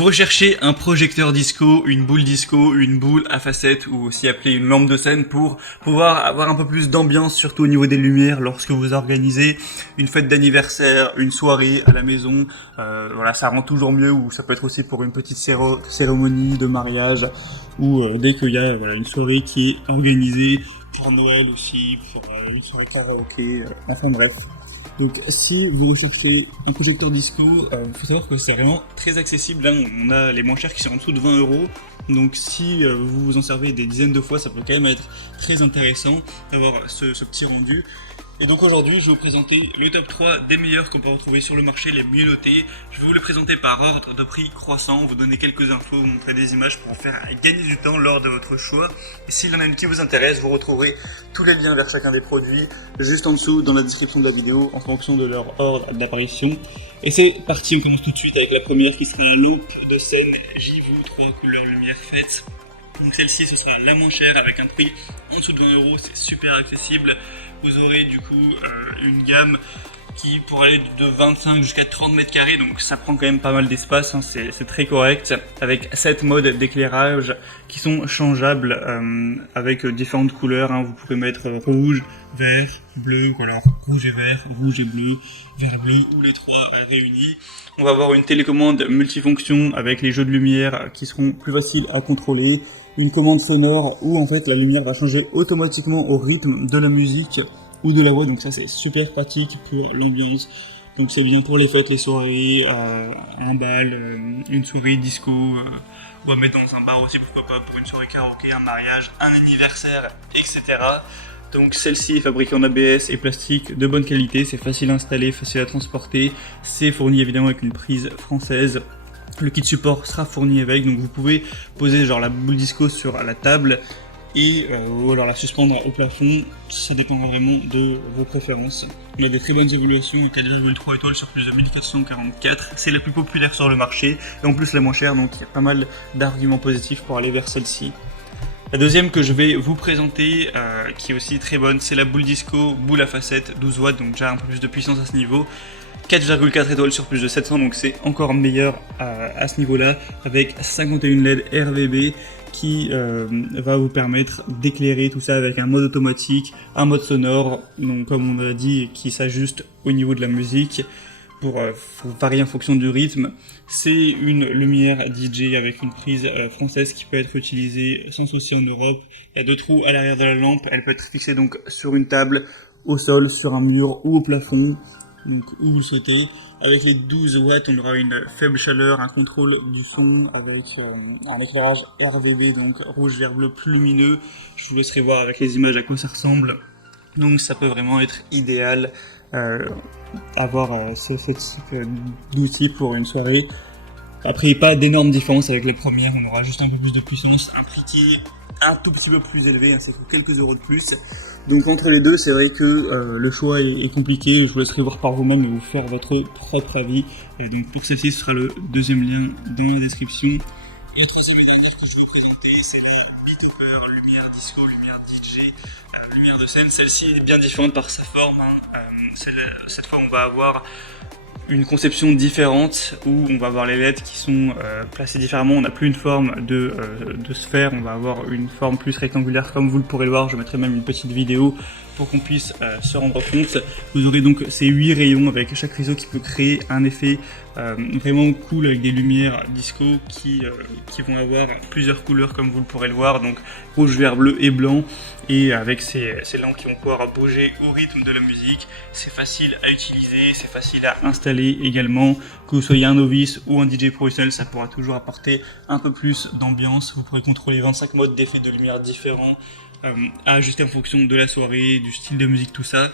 Vous recherchez un projecteur disco, une boule à facettes ou aussi appelée une lampe de scène pour pouvoir avoir un peu plus d'ambiance, surtout au niveau des lumières lorsque vous organisez une fête d'anniversaire, une soirée à la maison. Voilà, ça rend toujours mieux, ou ça peut être aussi pour une petite cérémonie de mariage ou dès qu'il y a une soirée qui est organisée pour Noël aussi, pour une soirée karaoké, enfin bref. Donc si vous recherchez un projecteur disco, il faut savoir que c'est vraiment très accessible. Là, on a les moins chers qui sont en dessous de 20€. Donc si vous vous en servez des dizaines de fois, ça peut quand même être très intéressant d'avoir ce petit rendu. Et donc aujourd'hui, je vais vous présenter le top 3 des meilleurs qu'on peut retrouver sur le marché, les mieux notés. Je vais vous les présenter par ordre de prix croissant, vous donner quelques infos, vous montrer des images pour en faire gagner du temps lors de votre choix. Et s'il y en a une qui vous intéresse, vous retrouverez tous les liens vers chacun des produits juste en dessous dans la description de la vidéo en fonction de leur ordre d'apparition. Et c'est parti, on commence tout de suite avec la première qui sera la lampe de scène JIVOO 3 couleurs lumière faites. Donc celle-ci, ce sera la moins chère avec un prix en dessous de 20€, c'est super accessible. Vous aurez du coup une gamme qui pourrait aller de 25 jusqu'à 30 mètres carrés, donc ça prend quand même pas mal d'espace, hein, c'est très correct, avec 7 modes d'éclairage qui sont changeables avec différentes couleurs, hein. Vous pourrez mettre rouge, vert, bleu, ou alors rouge et vert, rouge et bleu, vert et bleu, ou les trois réunis. On va avoir une télécommande multifonction avec les jeux de lumière qui seront plus faciles à contrôler, une commande sonore où en fait la lumière va changer automatiquement au rythme de la musique ou de la voix, donc ça c'est super pratique pour l'ambiance. Donc c'est bien pour les fêtes, les soirées, un bal, une soirée disco, ou à mettre dans un bar aussi, pourquoi pas, pour une soirée karaoké, un mariage, un anniversaire, etc. Donc celle-ci est fabriquée en ABS et plastique de bonne qualité, c'est facile à installer, facile à transporter, c'est fourni évidemment avec une prise française. Le kit support sera fourni avec, donc vous pouvez poser genre la boule disco sur la table et ou alors la suspendre au plafond, ça dépendra vraiment de vos préférences. On a des très bonnes évaluations, 4,3 étoiles sur plus de 1444, c'est la plus populaire sur le marché et en plus la moins chère, donc il y a pas mal d'arguments positifs pour aller vers celle-ci. La deuxième que je vais vous présenter, qui est aussi très bonne, c'est la boule disco, boule à facettes, 12 watts, donc déjà un peu plus de puissance à ce niveau. 4,4 étoiles sur plus de 700, donc c'est encore meilleur à ce niveau-là, avec 51 LED RVB qui va vous permettre d'éclairer tout ça avec un mode automatique, un mode sonore, donc comme on a dit, qui s'ajuste au niveau de la musique pour varier en fonction du rythme. C'est une lumière DJ avec une prise française qui peut être utilisée sans souci en Europe. Il y a deux trous à l'arrière de la lampe, elle peut être fixée donc sur une table, au sol, sur un mur ou au plafond, donc où vous le souhaitez. Avec les 12 watts, on aura une faible chaleur, un contrôle du son avec un éclairage RVB, donc rouge, vert, bleu plus lumineux. Je vous laisserai voir avec les images à quoi ça ressemble. Donc ça peut vraiment être idéal avoir ce type d'outil pour une soirée. Après, pas d'énormes différences avec la première, on aura juste un peu plus de puissance, un prix qui est un tout petit peu plus élevé, hein, c'est pour quelques euros de plus. Donc entre les deux, c'est vrai que le choix est compliqué, je vous laisserai voir par vous-même et vous faire votre propre avis. Et donc pour celle-ci, ce sera le deuxième lien dans la description. Et la troisième et dernière que je vais présenter, c'est les Beatupper lumière disco, lumière DJ, lumière de scène. Celle-ci est bien différente par sa forme, hein. Cette fois, on va avoir une conception différente où on va avoir les LED qui sont placés différemment. On n'a plus une forme de sphère, on va avoir une forme plus rectangulaire comme vous le pourrez le voir. Je mettrai même une petite vidéo pour qu'on puisse se rendre compte. Vous aurez donc ces 8 rayons avec chaque réseau qui peut créer un effet vraiment cool avec des lumières disco qui vont avoir plusieurs couleurs comme vous le pourrez le voir, donc rouge, vert, bleu et blanc, et avec ces lampes qui vont pouvoir bouger au rythme de la musique. C'est facile à utiliser, c'est facile à installer également. Que vous soyez un novice ou un DJ professionnel, ça pourra toujours apporter un peu plus d'ambiance. Vous pourrez contrôler 25 modes d'effets de lumière différents à ajuster en fonction de la soirée, du style de musique, tout ça.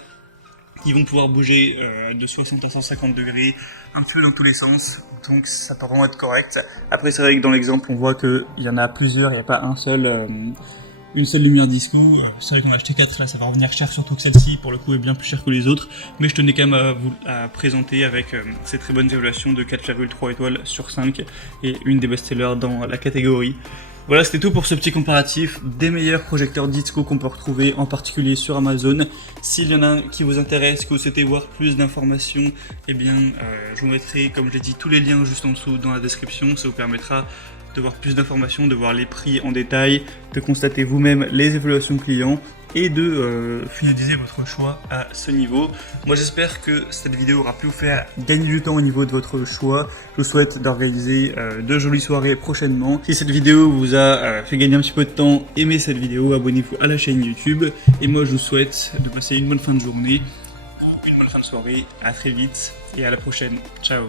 Ils vont pouvoir bouger de 60 à 150 degrés, un petit peu dans tous les sens, donc ça peut vraiment être correct. Après c'est vrai que dans l'exemple on voit qu'il y en a plusieurs, il n'y a pas une seule lumière disco. C'est vrai qu'on a acheté 4, là ça va revenir cher, surtout que celle-ci pour le coup est bien plus chère que les autres, mais je tenais quand même à présenter avec ces très bonnes évaluations de 4,3 étoiles sur 5 et une des best-sellers dans la catégorie. Voilà, c'était tout pour ce petit comparatif des meilleurs projecteurs disco qu'on peut retrouver, en particulier sur Amazon. S'il y en a un qui vous intéresse, que vous souhaitez voir plus d'informations, eh bien, je vous mettrai, comme j'ai dit, tous les liens juste en dessous dans la description. Ça vous permettra de voir plus d'informations, de voir les prix en détail, de constater vous-même les évaluations clients et de finaliser votre choix à ce niveau. Moi j'espère que cette vidéo aura pu vous faire gagner du temps au niveau de votre choix. Je vous souhaite d'organiser de jolies soirées prochainement. Si cette vidéo vous a fait gagner un petit peu de temps, aimez cette vidéo, abonnez-vous à la chaîne YouTube. Et moi je vous souhaite de passer une bonne fin de journée, une bonne fin de soirée, à très vite et à la prochaine. Ciao.